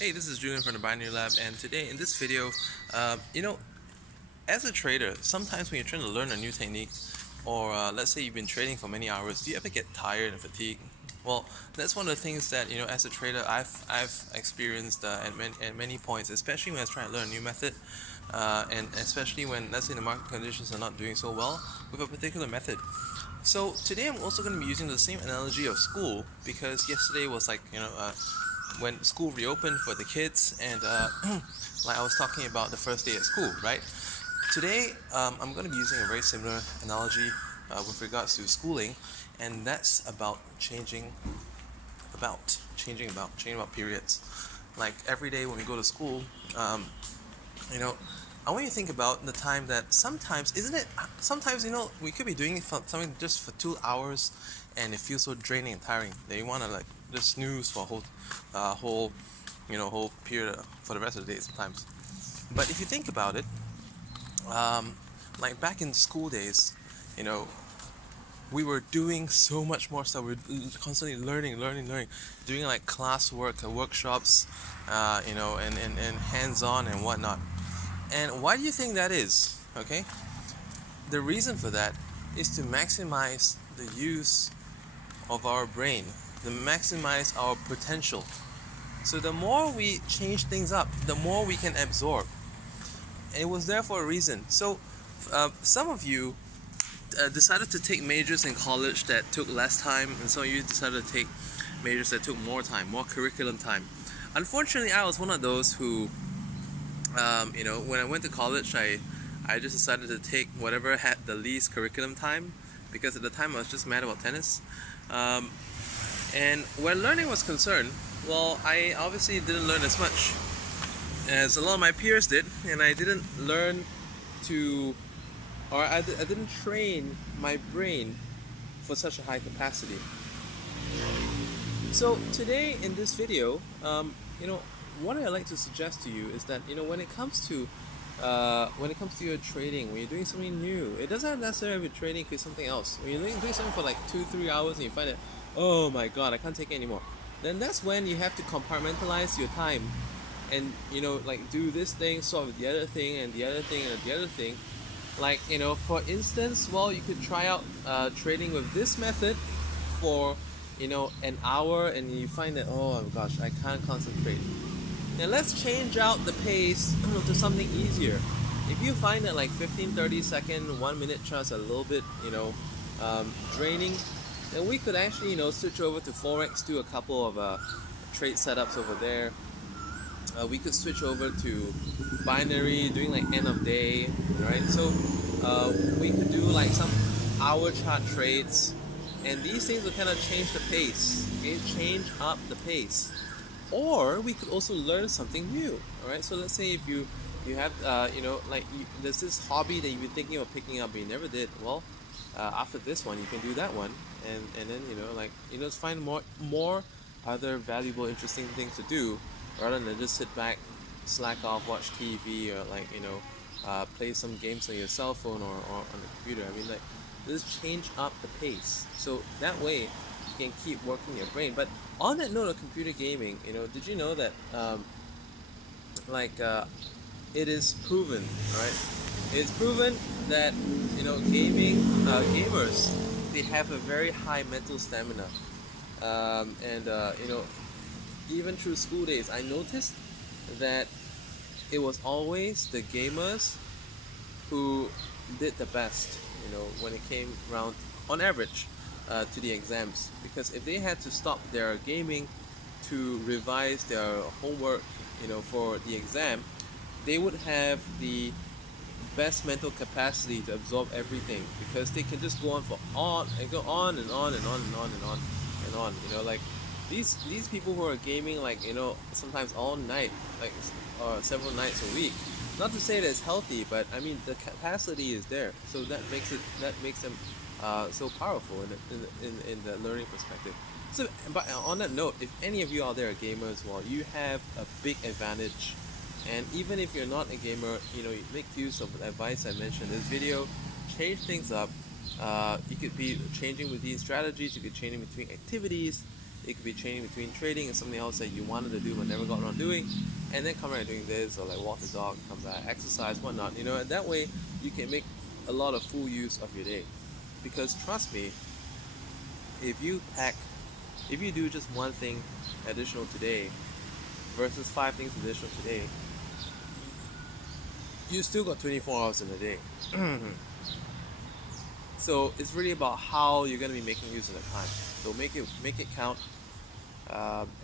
Hey, this is Julian from the Binary Lab, and today in this video, as a trader, sometimes when you're trying to learn a new technique, or let's say you've been trading for many hours, do you ever get tired and fatigued? Well, that's one of the things that as a trader, I've experienced at many points, especially when I was trying to learn a new method, and especially when, let's say, the market conditions are not doing so well with a particular method. So today I'm also going to be using the same analogy of school, because yesterday was like when school reopened for the kids, and like I was talking about the first day at school, right? Today I'm going to be using a very similar analogy with regards to schooling, and that's about changing about periods. Like every day when we go to school, I want you to think about the time that sometimes, isn't it? Sometimes we could be doing something just for 2 hours, and it feels so draining and tiring that you want to like just snooze for a whole period for the rest of the day sometimes. But if you think about it, like back in school days, we were doing so much more stuff. We were constantly learning, doing like classwork, workshops, and hands-on and whatnot. And why do you think that is? Okay, the reason for that is to maximize the use of our brain, to maximize our potential. So the more we change things up, the more we can absorb. And it was there for a reason. So some of you decided to take majors in college that took less time, and some of you decided to take majors that took more time, more curriculum time. Unfortunately, I was one of those who, when I went to college, I just decided to take whatever had the least curriculum time, because at the time I was just mad about tennis. And where learning was concerned, well, I obviously didn't learn as much as a lot of my peers did, and I didn't learn to, or I didn't train my brain for such a high capacity. So today in this video, what I'd like to suggest to you is that when it comes to your trading, when you're doing something new, it doesn't necessarily be trading, it could be something else. When you're doing something for like 2-3 hours and you find that, oh my god, I can't take it anymore, then that's when you have to compartmentalize your time and like do this thing, solve the other thing, and the other thing, and the other thing. Like for instance, well, you could try out trading with this method for an hour, and you find that, oh my gosh, I can't concentrate. Now let's change out the pace to something easier. If you find that like 15-30 second 1 minute charts are a little bit draining, then we could actually switch over to Forex, do a couple of trade setups over there. We could switch over to binary, doing like end of day, right? So we could do like some hour chart trades, and these things will kind of change the pace, okay? Change up the pace. Or we could also learn something new, alright? So let's say if you have there's this hobby that you've been thinking of picking up but you never did. Well, after this one you can do that one, and then find more other valuable, interesting things to do, rather than just sit back, slack off, watch TV, or play some games on your cell phone or on the computer. I mean, like, just change up the pace, so that way you can keep working your brain. But on that note of computer gaming, did you know that it is proven, right? It's proven that gamers, they have a very high mental stamina, even through school days, I noticed that it was always the gamers who did the best, when it came around, on average, to the exams. Because if they had to stop their gaming to revise their homework, for the exam, they would have the best mental capacity to absorb everything, because they can just go on and on and on and on and on and on and on. Like these people who are gaming, like sometimes all night, like several nights a week. Not to say that it's healthy, but I mean the capacity is there, so that makes them so powerful in the learning perspective. So, but on that note, if any of you out there are gamers, well, you have a big advantage. And even if you're not a gamer, you make use of the advice I mentioned in this video. Change things up. You could be changing between strategies. You could change between activities. It could be changing between trading and something else that you wanted to do but never got around doing, and then come around doing this, or like walk the dog, come back, exercise, whatnot. And that way you can make a lot of full use of your day. Because trust me, if you do just one thing additional today versus 5 things additional today, you still got 24 hours in a day. So it's really about how you're going to be making use of the time. So make it count,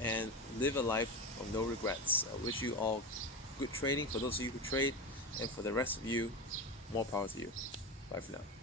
and live a life of no regrets. I wish you all good trading for those of you who trade, and for the rest of you, more power to you. Bye for now.